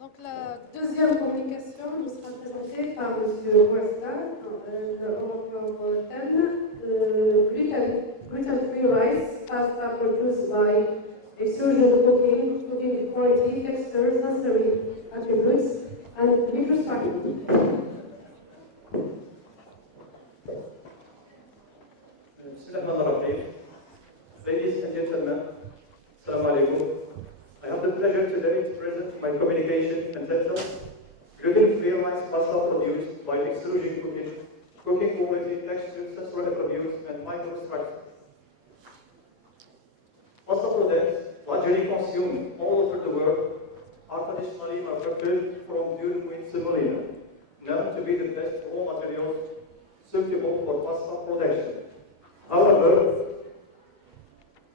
Donc la deuxième communication nous sera présentée par M. Westland, le thème gluten-free rice pasta produced by extrusion cooking quality, texture, sensory attributes, and microscopic. Ladies and gentlemen, Assalamu alaikum. I have the pleasure today to present my communication entitled Gluten-free rice pasta produced by extrusion cooking quality, texture, sensory attributes, and microstructure. Pasta products largely consumed all over the world are traditionally manufactured from durum wheat semolina, known to be the best raw materials suitable for pasta production. However,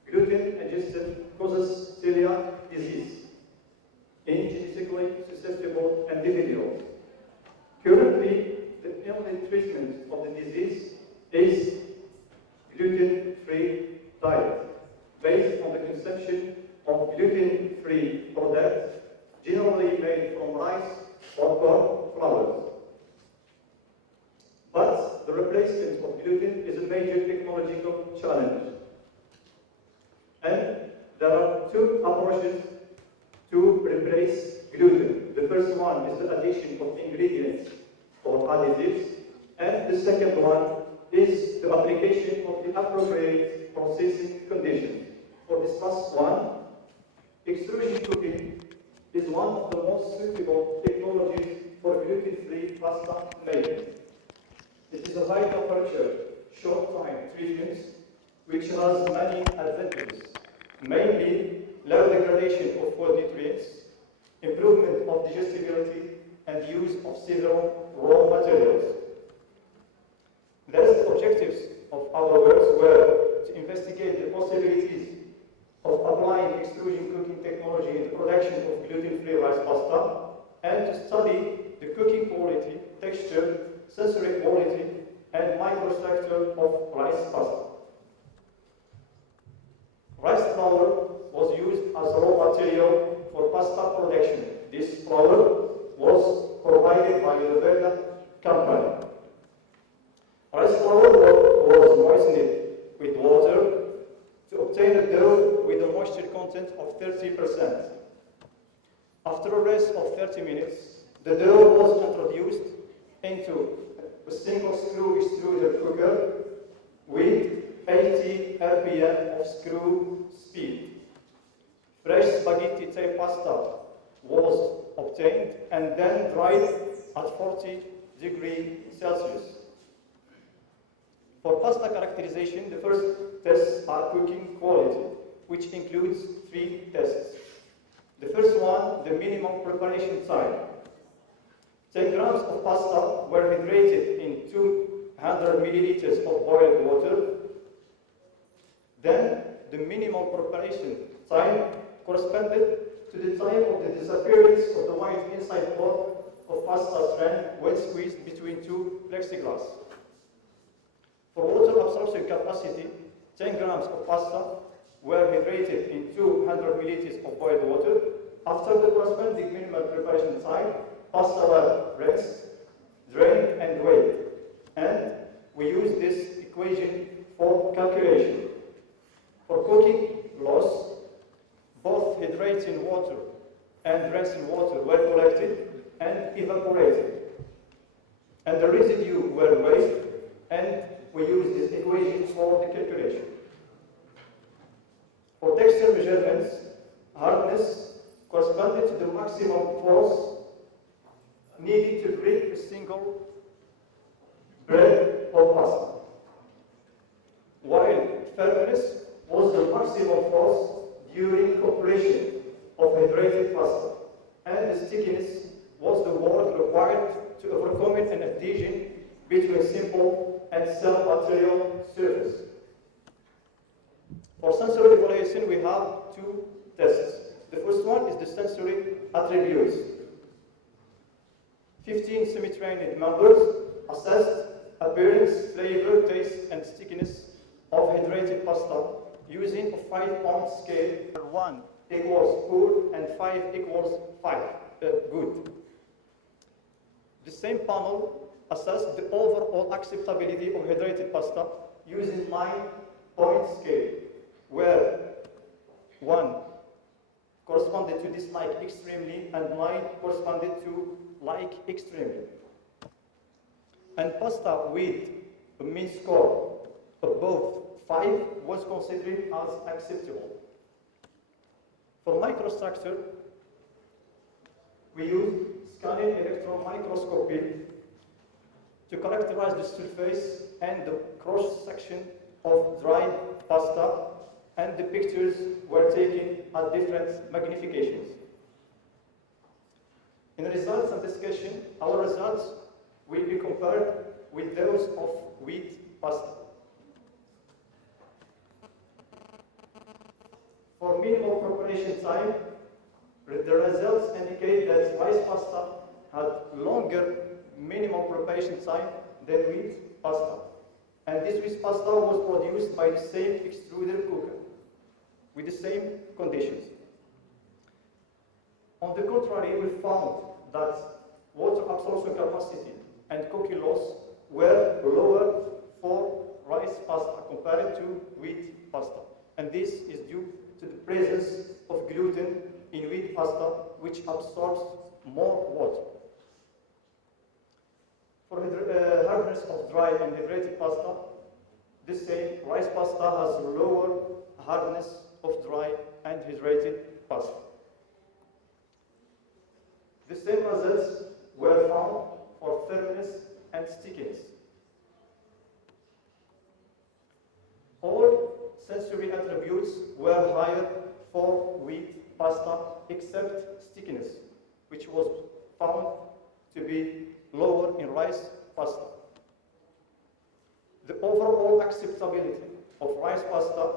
gluten ingestion causes celiac disease in genetically susceptible individuals. Currently, the only treatment of the disease is gluten-free diet, based on the consumption of gluten-free products, generally made from rice or corn flours. But the replacement of gluten is a major technological challenge. And there are two approaches to replace gluten. The first one is the addition of ingredients or additives, and the second one is the application of the appropriate processing conditions. For this last one, extrusion cooking is one of the most suitable technologies for gluten-free pasta making. It is a high temperature, short time treatment which has many advantages, mainly low degradation of food nutrients, improvement of digestibility, and use of several raw materials. Thus, the objectives of our work were to investigate the possibilities of applying extrusion cooking technology in the production of gluten-free rice pasta, and to study the cooking quality, texture, sensory quality, and microstructure of rice pasta. Rice flour was used as raw material for pasta production. This flour was provided by the Verda company. Rice flour was moistened with water to obtain a dough with a moisture content of 30%. After a rest of 30 minutes, the dough was introduced into a single screw extruder cooker with 80 RPM of screw speed. Fresh spaghetti type pasta was obtained and then dried at 40 degrees Celsius. For pasta characterization, the first tests are cooking quality, which includes 3 tests. The first one, the minimum preparation time. 10 grams of pasta were hydrated in 200 milliliters of boiled water. Then, the minimum preparation time corresponded to the time of the disappearance of the white inside pot of pasta strand when squeezed between 2 plexiglass. For water absorption capacity, 10 grams of pasta were hydrated in 200 milliliters of boiled water. After the corresponding minimal preparation time, pasta were rinsed, drained, and weighed. And we use this equation for calculation. For cooking loss, both hydrating water and rinsing water were collected and evaporated. And the residue were weighed, and we use this equation for the calculation. For texture measurements, hard hardness corresponded to the maximum force needed to break a single bread of pasta, while firmness was the maximum force during compression of hydrated pasta, and the stickiness was the work required to overcome an adhesion between simple and self-material surface. For sensory evaluation, we have two tests. The first one is the sensory attributes. 15 semi-trained members assessed appearance, flavor, taste, and stickiness of hydrated pasta using a 5-point scale where 1 equals poor and 5 equals good. The same panel assessed the overall acceptability of hydrated pasta using 9-point scale, where 1 corresponded to dislike extremely and 9 corresponded to like extremely. And pasta with a mean score above 5 was considered as acceptable. For microstructure, we used scanning electron microscopy to characterize the surface and the cross-section of dry pasta, and the pictures were taken at different magnifications. In results and discussion, our results will be compared with those of wheat pasta. For minimal preparation time, the results indicate that rice pasta had longer minimal preparation time than wheat pasta. And this wheat pasta was produced by the same extruder cooker with the same conditions. On the contrary, we found that water absorption capacity and cooking loss were lower for rice pasta compared to wheat pasta. And this is due to the presence of gluten in wheat pasta, which absorbs more water. For hardness of dry and hydrated pasta, the same rice pasta has lower hardness of dry and hydrated pasta. The same results were found for firmness and stickiness. All sensory attributes were higher for wheat pasta except stickiness, which was found to be lower in rice pasta. The overall acceptability of rice pasta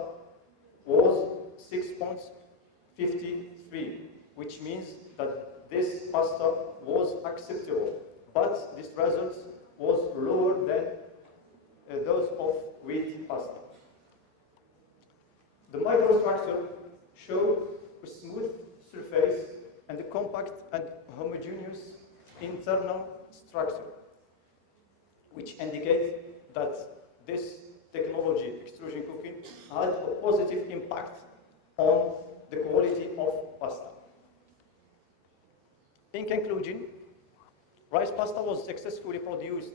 was 6.53, which means that this pasta was acceptable, but this result was lower than those of wheat pasta. The microstructure showed a smooth surface and a compact and homogeneous internal structure, which indicates that this technology, extrusion cooking, had a positive impact on the quality of pasta. In conclusion, rice pasta was successfully produced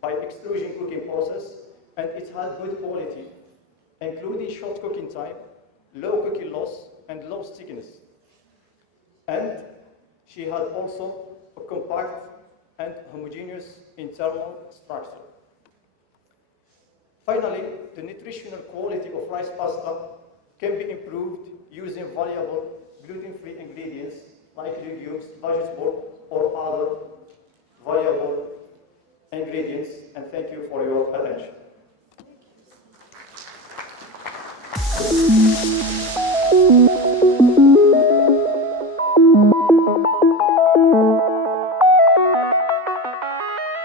by extrusion cooking process, and it had good quality, including short cooking time, low cooking loss, and low stickiness. And she had also a compact and homogeneous internal structure. Finally, the nutritional quality of rice pasta can be improved using valuable gluten-free ingredients like legumes, vegetables, or other valuable ingredients. And thank you for your attention.